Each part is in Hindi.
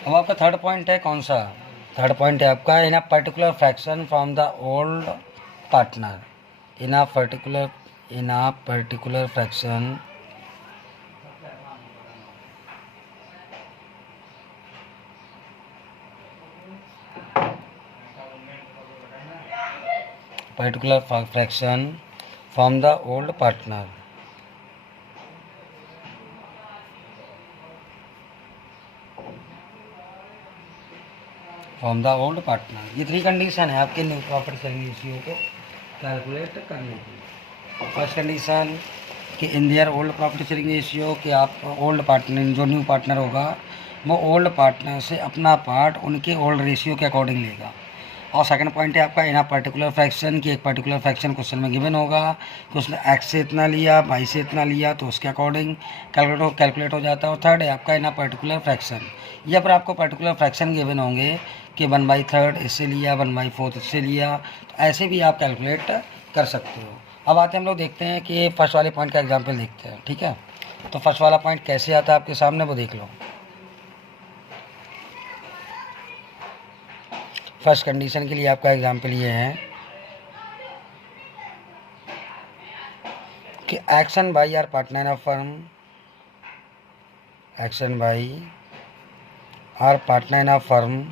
अब आपका थर्ड पॉइंट है कौन सा? थर्ड पॉइंट है आपका in a particular fraction from the old partner. In a particular fraction from the old partner. From the old partner, ये 3 कंडीशन है आपके न्यू प्रॉपर्टी सेलिंग रेशियो को कैलकुलेट करने की। फर्स्ट कंडीशन कि in their old property selling ratio, कि आप ओल्ड पार्टनर, जो न्यू पार्टनर होगा वो ओल्ड पार्टनर से अपना पार्ट उनके ओल्ड रेशियो के अकॉर्डिंग लेगा। और सेकंड पॉइंट है आपका इन अ पर्टिकुलर फ्रैक्शन, कि एक पर्टिकुलर फ्रैक्शन क्वेश्चन में गिवन होगा कि उसने एक्स से इतना लिया, वाई से इतना लिया, तो उसके अकॉर्डिंग कैलकुलेट हो जाता है। और थर्ड है आपका इन अ पर्टिकुलर फ्रैक्शन, या पर आपको पर्टिकुलर फ्रैक्शन गिवन होंगे कि 1/3 इससे लिया, 1/4 इससे लिया, तो ऐसे भी आप कैलकुलेट कर सकते हो। अब आते हैं हम लोग देखते हैं कि फर्स्ट वाले पॉइंट का एग्जाम्पल देखते हैं, ठीक है। तो फर्स्ट वाला पॉइंट कैसे आता है आपके सामने वो देख लो। फर्स्ट कंडीशन के लिए आपका एग्जाम्पल ये है कि action by our partner of firm, action by our partner of firm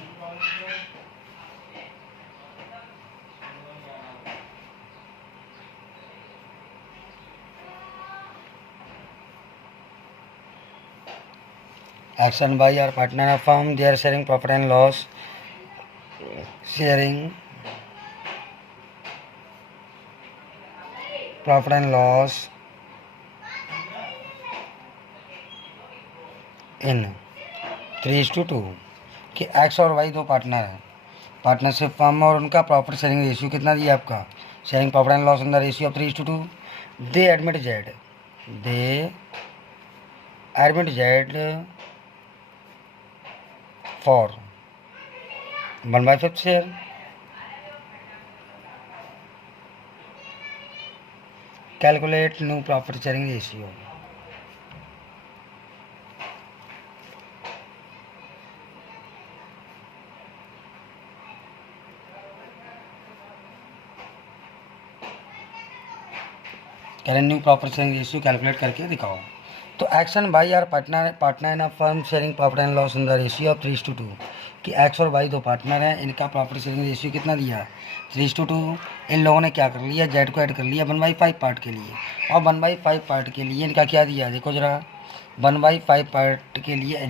action by our partner of firm, they are sharing profit and loss, sharing profit and loss in 3:2, कि एक्स और वाई दो पार्टनर हैं, पार्टनरशिप फर्म, और उनका प्रॉफिट शेयरिंग रेशियो कितना दिया आपका, sharing profit and loss in the ratio of 3:2। They admit Z, they admit Z for 1/5 share, calculate new profit sharing ratio. New profit sharing ratio calculate करके दिखाओ। तो action by our partner in a firm sharing profit and loss in the ratio of 3:2, कि एक्स और वाई दो पार्टनर हैं, इनका प्रॉफिट शेयरिंग रेशियो कितना दिया, 3:2। इन लोगों ने क्या कर लिया, जेड को ऐड कर लिया 1/5 पार्ट के लिए, और 1/5 पार्ट के लिए इनका क्या दिया देखो ज़रा, 1/5 पार्ट के लिए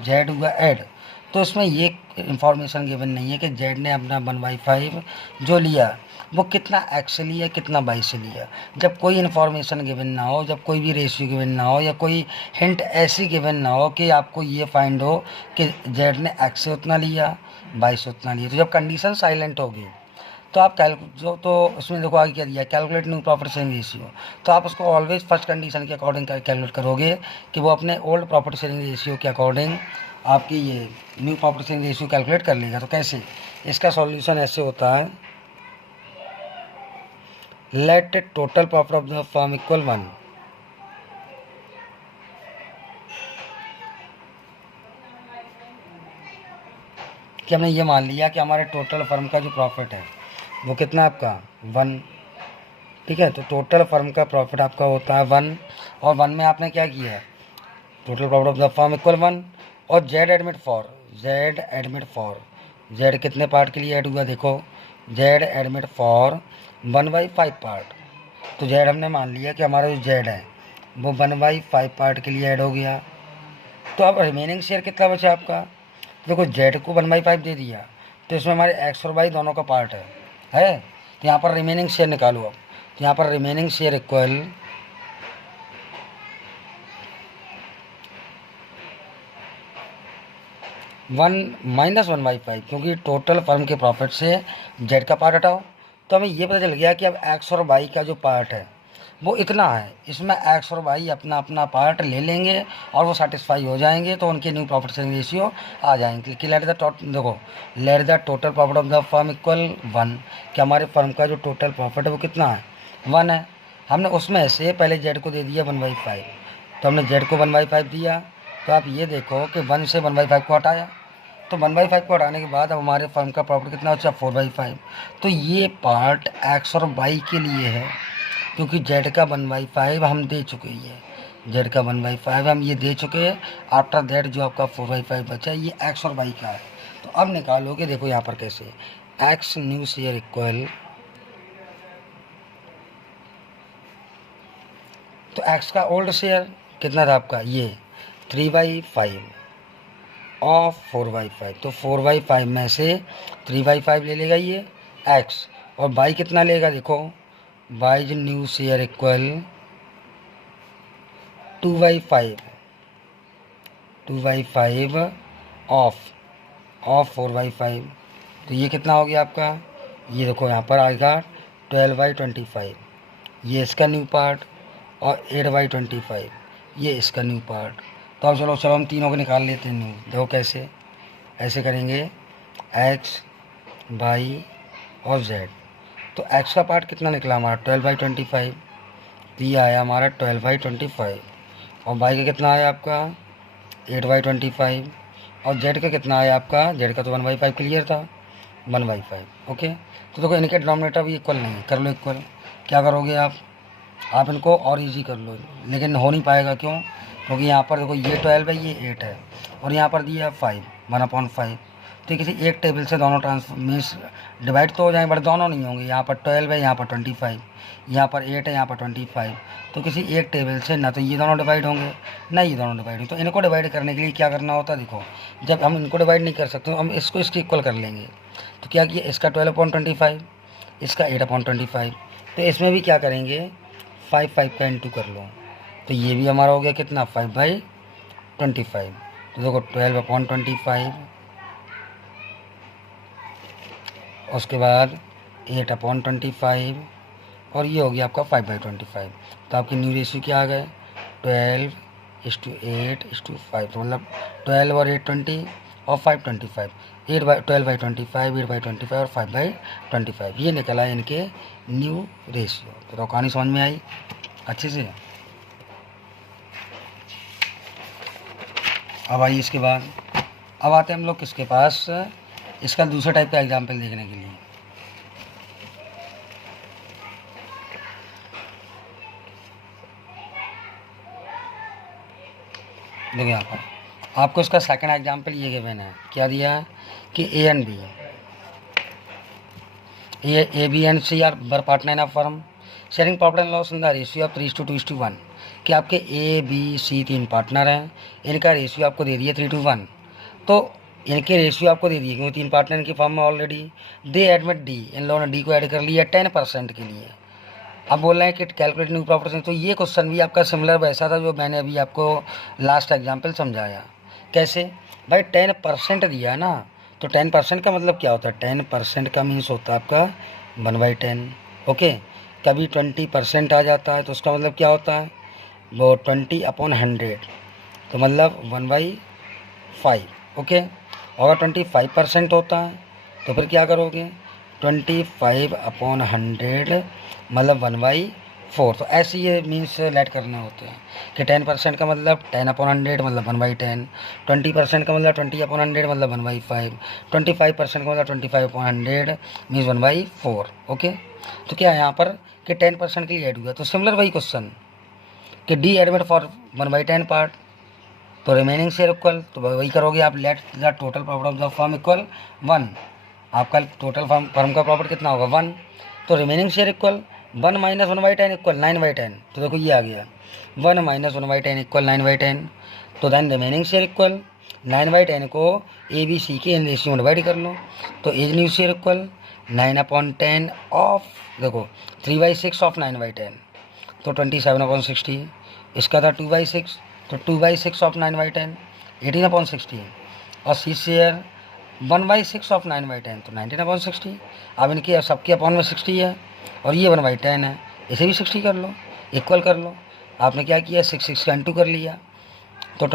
जेड हुआ ऐड। तो इसमें ये इंफॉर्मेशन गिवन नहीं है कि जेड ने अपना 1/5 जो लिया वो कितना एक्स से लिया, कितना वाई से लिया। जब कोई इन्फॉर्मेशन गिवन ना हो, जब कोई भी रेशियो गिवन ना हो, या कोई हिंट ऐसी गिवन ना हो कि आपको ये फाइंड हो कि जेड ने एक्स से उतना लिया, वाई से उतना लिया, तो जब कंडीशन साइलेंट होगी तो आप तो उसमें देखो आगे क्या दिया, calculate new profit sharing ratio. तो आप उसको ऑलवेज फर्स्ट कंडीशन के अकॉर्डिंग कैलकुलेट करोगे कि वो अपने ओल्ड प्रॉफिट शेयरिंग रेशियो के अकॉर्डिंग आपकी ये new profit sharing ratio calculate कर लेगा। तो कैसे, इसका सॉल्यूशन ऐसे होता है, let total profit of the firm equal 1, कि हमने ये मान लिया कि हमारे टोटल फर्म का जो प्रॉफिट है वो कितना है आपका 1, ठीक है। तो टोटल फर्म का प्रॉफिट आपका होता है 1, और 1 में आपने क्या किया है, total profit of the firm equal 1, और जेड एडमिट फॉर जेड कितने पार्ट के लिए ऐड हुआ देखो, जेड एडमिट फॉर 1/5 पार्ट। तो जेड हमने मान लिया कि हमारा जो जेड है वो 1/5 पार्ट के लिए ऐड हो गया। तो अब रिमेनिंग शेयर कितना बचा आपका, देखो जेड को 1/5 दे दिया, तो इसमें हमारे एक्स और वाई दोनों का पार्ट है। तो यहाँ पर रिमेनिंग शेयर निकालो। अब तो यहाँ पर रिमेनिंग शेयर इक्वल 1 - 1/5, क्योंकि टोटल फर्म के प्रॉफिट से जेड का पार्ट हटाओ। तो हमें ये पता चल गया कि अब एक्स और वाई का जो पार्ट है वो इतना है, इसमें एक्स और वाई अपना अपना पार्ट ले लेंगे और वो सेटिस्फाई हो जाएंगे, तो उनके न्यू प्रॉफिट शेयरिंग रेशियो आ जाएंगे। कि late the total profit of the firm equal 1, कि हमारे फर्म का जो टोटल प्रॉफिट है वो कितना है 1 है। हमने उसमें से पहले जेड को दे दिया 1/5, तो हमने जेड को 1/5 दिया। तो आप ये देखो कि 1 से 1/5 को हटाया तो 1/5 को हटाने के बाद अब हमारे फर्म का प्रॉफिट कितना बचा, 4/5। तो ये पार्ट एक्स और वाई के लिए है, क्योंकि जेड का 1/5 हम दे चुके हैं, जेड का 1/5 हम ये दे चुके हैं। आफ्टर दैट जो आपका 4/5 बचा है ये एक्स और वाई का है। तो अब निकालोगे, देखो यहाँ पर कैसे, एक्स न्यू शेयर इक्वल, तो एक्स का ओल्ड शेयर कितना था आपका, ये 3/5 ऑफ 4/5। तो 4/5 में से 3/5 ले लेगा ये एक्स, और वाई कितना लेगा, देखो वाई जो न्यू शेयर इक्वल 2/5 ऑफ 4/5। तो ये कितना हो गया आपका, ये देखो यहाँ पर आएगा 12/25, ये इसका न्यू पार्ट, और 8/25 ये इसका न्यू पार्ट। तो अब चलो हम तीनों को निकाल लेते हैं न्यू। देखो कैसे, ऐसे करेंगे एक्स, वाई और जेड। तो एक्स का पार्ट कितना निकला हमारा 12/25, तो ये आया हमारा 12/25, और वाई का कितना आया आपका 8/25, और जेड का कितना आया आपका, जेड का तो 1/5 क्लियर था, 1/5। ओके, तो देखो इनके डिनोमिनेटर भी इक्वल नहीं है, कर लो इक्वल। क्या करोगे आप इनको और इजी कर लो, लेकिन हो नहीं पाएगा, क्यों, क्योंकि यहाँ पर देखो ये 12 है, ये 8 है, और यहाँ पर दिया 5, 1/5। तो किसी एक टेबल से दोनों ट्रांसफर मीन्स डिवाइड तो हो जाएंगे, बट दोनों नहीं होंगे। यहाँ पर 12 है, यहाँ पर 25, यहाँ पर 8 है, यहाँ पर 25। तो किसी एक टेबल से ना तो ये दोनों डिवाइड होंगे, ना ये दोनों डिवाइड होंगे। तो इनको डिवाइड करने के लिए क्या करना होता है, देखो जब हम इनको डिवाइड नहीं कर सकते हम इसको इसके इक्वल कर लेंगे। तो क्या किया, इसका 12/25, इसका 8/25। तो इसमें भी क्या करेंगे, 5 का इंटू कर लो। तो ये भी हमारा हो गया कितना, 5/25। तो देखो 12/25, उसके बाद 8/25, और ये हो गया आपका 5/25। तो आपकी न्यू रेशियो क्या आ गए, 12:8:5। तो मतलब 12 और 8 20 और 5 25, 12/25, 8/25 और 5/25, ये निकला है इनके न्यू रेशियो। तो कहानी समझ में आई अच्छे से। अब आइए इसके बाद, अब आते हैं हम लोग किसके पास, इसका दूसरे टाइप का एग्जाम्पल देखने के लिए। देखिए यहाँ पर आपको इसका सेकंड एग्जाम्पल ये गिवन है, क्या दिया कि A and B, A B and C are बर partner in a firm sharing profit and loss in the ratio of 3:2:1। कि आपके ए बी सी 3 पार्टनर हैं, इनका रेशियो आपको दे दिया 3:1। तो इनके रेशियो आपको दे दिए, क्योंकि 3 पार्टनर की फर्म में ऑलरेडी। दे एडमिट डी, इन लोगों ने डी को ऐड कर लिया 10% के लिए। अब बोल रहे हैं कि कैलकुलेट न्यू प्रॉफिट। तो ये क्वेश्चन भी आपका सिमिलर वैसा था जो मैंने अभी आपको लास्ट एग्जाम्पल समझाया। कैसे भाई, 10% दिया ना, तो 10% का मतलब क्या होता है, 10% का मीन्स होता है आपका 1/10। ओके, कभी 20% आ जाता है तो उसका मतलब क्या होता है, वो 20/100, तो मतलब 1/5। ओके, और 25% होता है तो फिर क्या करोगे, 25/100 मतलब 1/4। तो ऐसे ये मीन्स लेट करने होते हैं कि 10% का मतलब 10/100 मतलब 1/10, 20% का मतलब 20/100 मतलब 1/5, 25% का मतलब 25/100 मीन्स 1/4। ओके, तो क्या है यहाँ पर कि 10% के लिए ऐड हुआ, तो सिमिलर वही क्वेश्चन कि डी एडमिट फॉर 1/10 पार्ट, तो रिमेनिंग शेयर इक्वल, तो वही करोगे आप, late the total profit of the firm equal 1। आपका टोटल फर्म का प्रॉफिट कितना होगा 1, तो remaining share equal 1 minus 1/10 equal 9/10। तो देखो ये आ गया 1 माइनस 1/10 इक्वल 9/10। तो देन रिमेनिंग शेयर इक्वल 9/10 को ए बी सी के इन रेशियो में डिवाइड कर लो। तो as new share equal 9/10 of, देखो 3/6 ऑफ 9/10, तो 27/60। इसका था 2/6, तो 2/6 ऑफ 9/10 18/60, और सी शेयर 1/6 ऑफ 9/10, तो 19/60। अब इनकी सबके अपॉन में 60 है, और ये 1/10 है, इसे भी 60 कर लो, इक्वल कर लो। आपने क्या किया, 6 का इंटू कर लिया, तो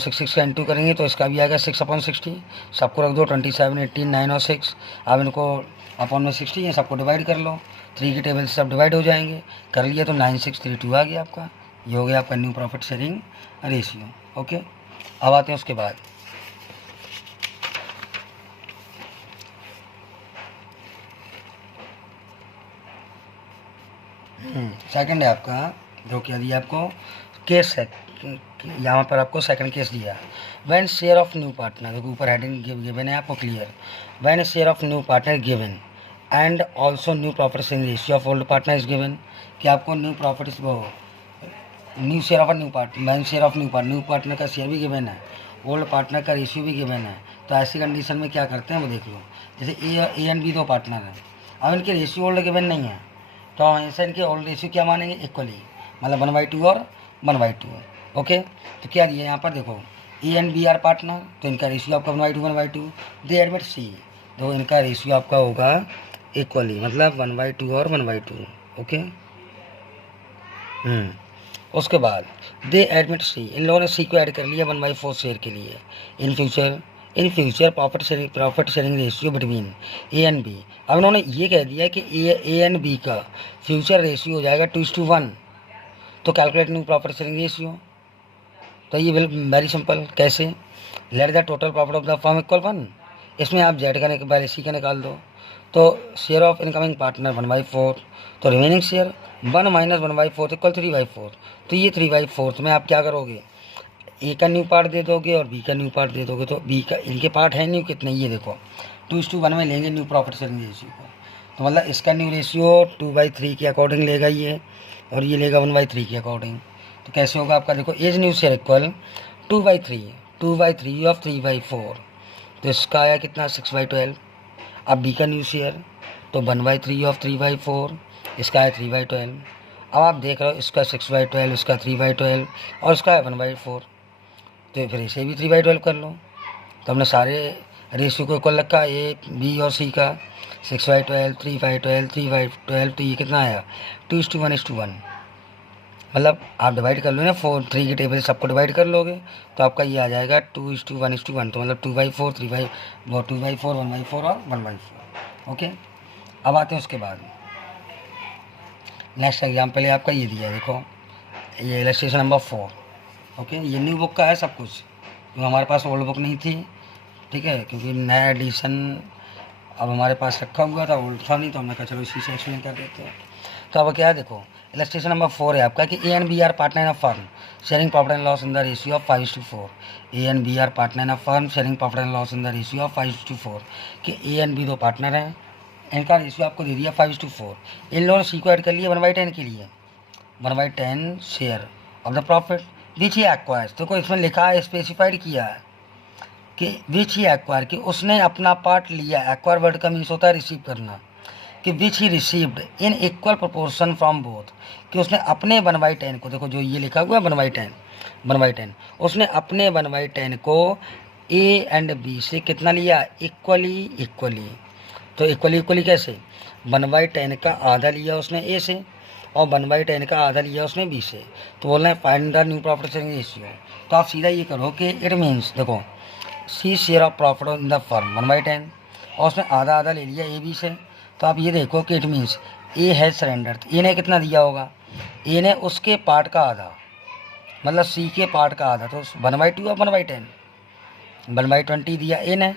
6 का इंटू करेंगे तो इसका भी आएगा 6/60। सबको रख दो 27, 18, 9 और 6। अब इनको अपॉन में 60 है, सबको डिवाइड कर लो, 3 की टेबल से सब डिवाइड हो जाएंगे, कर लिया तो 9632 आ गया आपका। ये हो गया आपका new profit sharing ratio. Okay, अब आते हैं उसके बाद, सेकंड है आपका जो क्या दिया आपको केस है, यहाँ पर आपको सेकंड केस दिया। When share of new partner, देखो ऊपर हेडिंग गिवन है आपको clear. When share of new partner given and also new profit sharing ratio of old partner is given, कि आपको न्यू प्रॉफिट वो new share of new partner, when share of new partner का शेयर भी गिवन है, ओल्ड पार्टनर का रेशियो भी गिवन है। तो ऐसी कंडीशन में क्या करते हैं वो देख लो। जैसे ए एंड बी दो पार्टनर हैं, अब इनके रेशियो ओल्ड गिवन नहीं है, तो हमेशा इनके ओल्ड रेशियो क्या मानेंगे, इक्वली, मतलब 1/2 और 1/2। ओके, तो क्या दिया यहाँ पर देखो, A and B are partner, तो इनका रेशियो आपका 1/2 दे एडमिट सी, तो इनका रेशियो आपका होगा इक्वली, मतलब 1/2 और 1/2। ओके, उसके बाद दे एडमिट सी, इन लोगों ने सी को ऐड कर लिया 1/4 शेयर के लिए। In future profit sharing ratio between A and B, अब इन्होंने ये कह दिया कि ए एंड बी का फ्यूचर रेशियो हो जाएगा 2:1, तो calculate new profit sharing ratio. तो ये वेरी सिंपल, कैसे, let the total profit of the firm equal 1, इसमें आप जेड का पहले सी का निकाल दो, तो शेयर ऑफ इनकमिंग पार्टनर 1/4, तो रिमेनिंग शेयर 1 - 1/4 इक्वल 3/4, तो ये 3/4 में आप क्या करोगे, ए का न्यू पार्ट दे दोगे और बी का न्यू पार्ट दे दोगे। तो बी का, इनके पार्ट है न्यू कितने, ये देखो 2:1 में लेंगे न्यू प्रॉफिट शेयरिंग रेशियो को, तो मतलब इसका न्यू रेशियो 2/3 के अकॉर्डिंग लेगा ये, और ये लेगा 1/3 के अकॉर्डिंग। तो कैसे होगा आपका, देखो as new share equal 2/3 of 3/4, तो इसका आया कितना 6/12। अब बी का न्यू शेयर तो 1/3 ऑफ 3/4, इसका है 3/12। अब आप देख रहे हो इसका 6/12, इसका 3/12 और इसका है 1/4, तो फिर इसे भी 3/12 कर लो। तो हमने सारे रेशियो को इक्वल रखा, ए बी और सी का, 6/12, 3/12, 3/12, तो ये कितना आया 2:1, मतलब आप डिवाइड कर लो ना 3 के टेबल से सबको डिवाइड कर लोगे, तो आपका ये आ जाएगा 2:1, तो मतलब 2/4, 2/4, 1/4 और 1/4। ओके, अब आते हैं उसके बाद नेक्स्ट एग्जाम्पल है आपका, ये दिया देखो, ये इलस्ट्रेशन नंबर 4। ओके, ये न्यू बुक का है सब कुछ, क्योंकि हमारे पास ओल्ड बुक नहीं थी, ठीक है, क्योंकि नया एडिशन अब हमारे पास रखा हुआ था, ओल्ड था नहीं, तो हमने कहा चलो इसी से एक्सप्लेन कर देते हैं। तो अब क्या है देखो, इलस्ट्रेशन नंबर 4 है आपका कि A and B are partner in a firm sharing profit and loss in the ratio of 5:4। A and B are partner in a firm sharing profit and loss in the ratio of 5:4, कि ए एंड बी दो पार्टनर हैं, इनका रेशियो आपको दे दिया 5:4। इन लोगों ने सी को ऐड कर लिया 1/10 के लिए, 1/10 share of the profit which he acquires, देखो इसमें लिखा है, स्पेसिफाइड किया है कि विच ही एक्वायर, कि उसने अपना पार्ट लिया, एक्वायर वर्ड का मीन्स होता है रिसीव करना, कि which he received in equal proportion from both, कि उसने अपने 1/10 को, देखो जो ये लिखा हुआ है 1/10, उसने अपने 1/10 को ए एंड बी से कितना लिया, इक्वली। तो इक्वली कैसे, 1/10 का आधा लिया उसने ए से और 1/10 का आधा लिया उसने बी से, तो बोल रहे हैं find the new profit sharing ratio. तो आप सीधा ये करो कि इट मीन्स, देखो C share of profit in the firm 1/10 और उसने आधा आधा ले लिया ए बी से, तो आप ये देखो कि इट मीन्स ए है सरेंडर, ए ने कितना दिया होगा, ए ने उसके पार्ट का आधा, मतलब सी के पार्ट का आधा, तो 1/2 और 1/10, 1/20 दिया ए ने।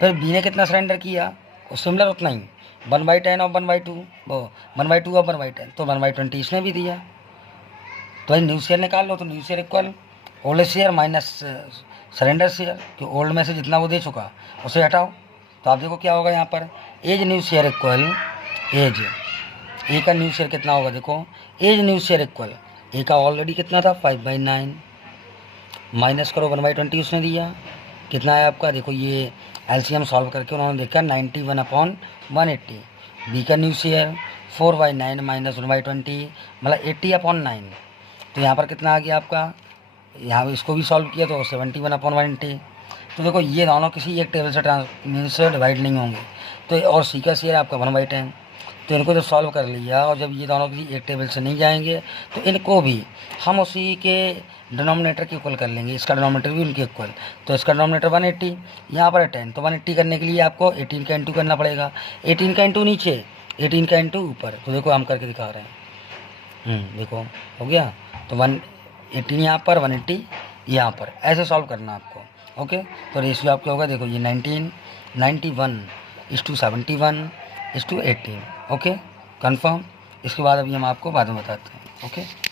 फिर बी ने कितना सरेंडर किया, और सिमिलर उतना ही 1/10 और 1/2, वो 1/2 और 1/10, तो 1/20 इसने भी दिया। तो भाई न्यू शेयर निकाल लो, तो new share equal old share minus surrender share, कि ओल्ड में से जितना वो दे चुका उसे हटाओ। तो आप देखो क्या होगा यहाँ पर, as new share equal as, A का न्यू शेयर कितना होगा, देखो as new share equal, A का ऑलरेडी कितना था 5/9, माइनस करो 1/20 उसने दिया, कितना है आपका, देखो ये एलसीएम सॉल्व करके उन्होंने देखा 91/180। बी का न्यू शेयर 4/9 माइनस 1/20, मतलब 80/9, तो यहाँ पर कितना आ गया आपका, यहाँ पर इसको भी सॉल्व किया तो 71/180। तो देखो ये दोनों किसी एक टेबल से मीन से डिवाइड नहीं होंगे, तो और सी का शेयर आपका 1/10, तो इनको जब सॉल्व कर लिया और जब ये दोनों किसी एक टेबल से नहीं जाएंगे तो इनको भी हम उसी के डिनोमिनेटर के इक्वल कर लेंगे, इसका डिनोमिनेटर भी उनके इक्वल, तो इसका डिनोमिनेटर 180, यहाँ पर 10, तो 180 करने के लिए आपको 18 का इंटू करना पड़ेगा, 18 का इंटू नीचे, 18 का इंटू ऊपर, तो देखो हम करके दिखा रहे हैं, देखो हो गया, तो 118 यहाँ पर 180 यहाँ पर, ऐसे सॉल्व करना आपको। ओके, तो रेशियो आपका होगा, देखो ये 91:71 (71 (18). Okay, confirm. इसके बाद अभी हम आपको बाद में बताते हैं। ओके।